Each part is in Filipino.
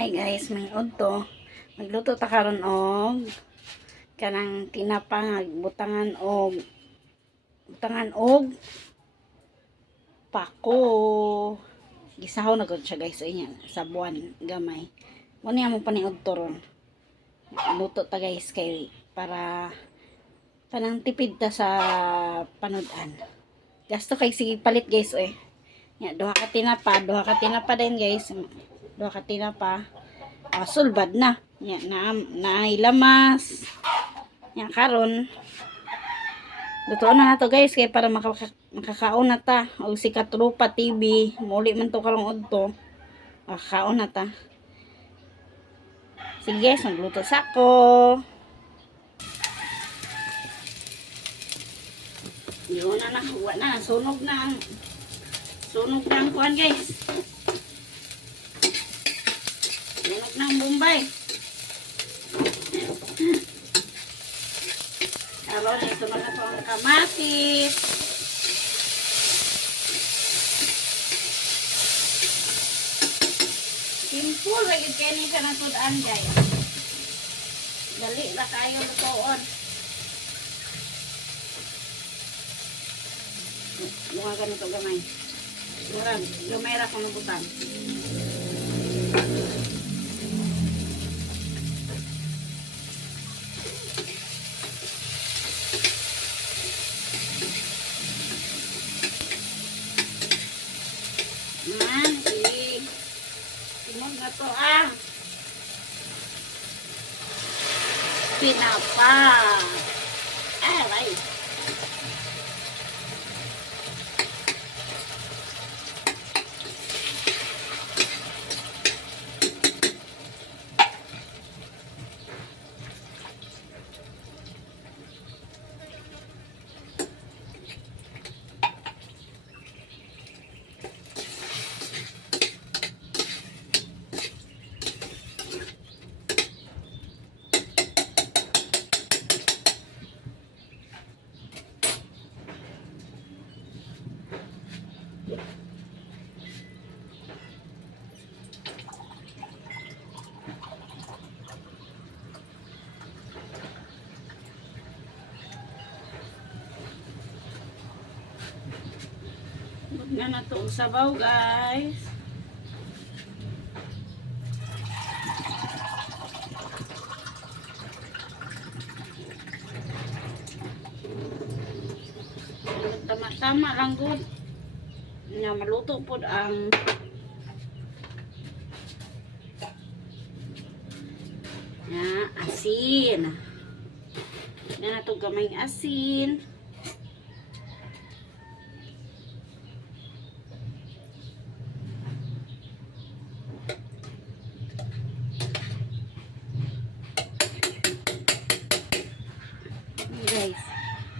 Hi guys, may udto. Magluto ta karon og kanang tinapa butangan og pako. Gisahaw na gud siya guys so inya sa buwan gamay. Mo niya mo paniudto ron. Luto ta guys kay para panang tipid ta sa panudan. Gasto kay sige palit guys oy. Nya duha ka tinapa din guys. Duha ka tinapa. Sulbad na. Yan, nailamas. Yan, karon. Luto na to guys, kaya para makakaon na ta. O si Katrupa TV, muli man to karong udto. Makakaon na ta. Sige guys, magluto sa ako. Yun na nakuha na. Sunog na ang kuhan guys. Sunog ng Bombay. Karon ito na ito ang kamatis. Simple lagi kayo ni sa natudan guys. Dali na kayo lutoon. Mukha ganito gamay. Gamay ra kung nabutan. Timog na to tinapa. Aray. Huwag na to sabaw guys. Tama-tama lang good. Nga maluto po ang asin. Yan na to gamay asin. Guys,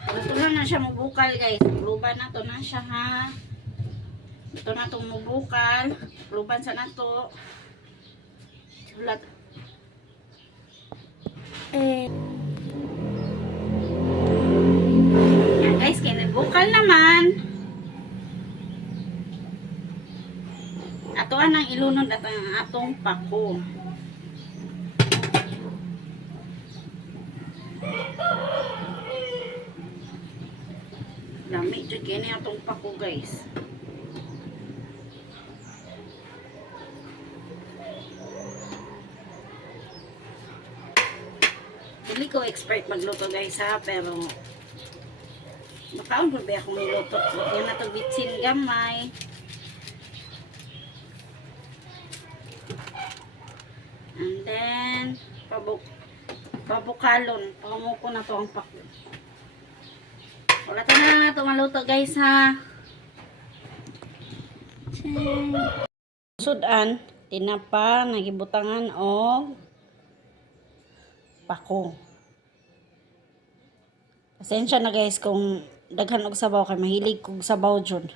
ito na siya mabukal guys. Luban na to na siya ha. Ito na itong mabukal. Luban sa na to. Sulat. Yan guys, kaya bukal naman. Ato ang ilunod at ang atong pako. Dami dyan kaya na itong pako guys. Hindi ko expert magluto guys ha, pero makaon po ba akong niluto. Yan na ito bitsin gamay. And then pabukalon. Pamuko na to ang pako. Wala na ito maluto guys ha. Sudan, tinapa, nagibutangan o pako. Pasensya na guys kung daghan og sabaw kay mahilig kog sabaw jud.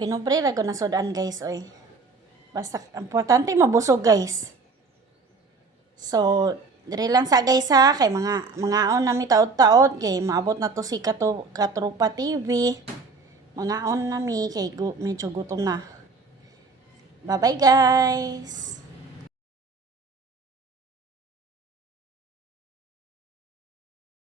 Pinobre ra ko na sudan guys oy. Basta importante mabusog guys. So dire lang sa guys ha, kay mga on na mi taod-taod kay maabot na to si Katrupa TV. Mga on na mi kay medyo gutom na. Bye-bye guys!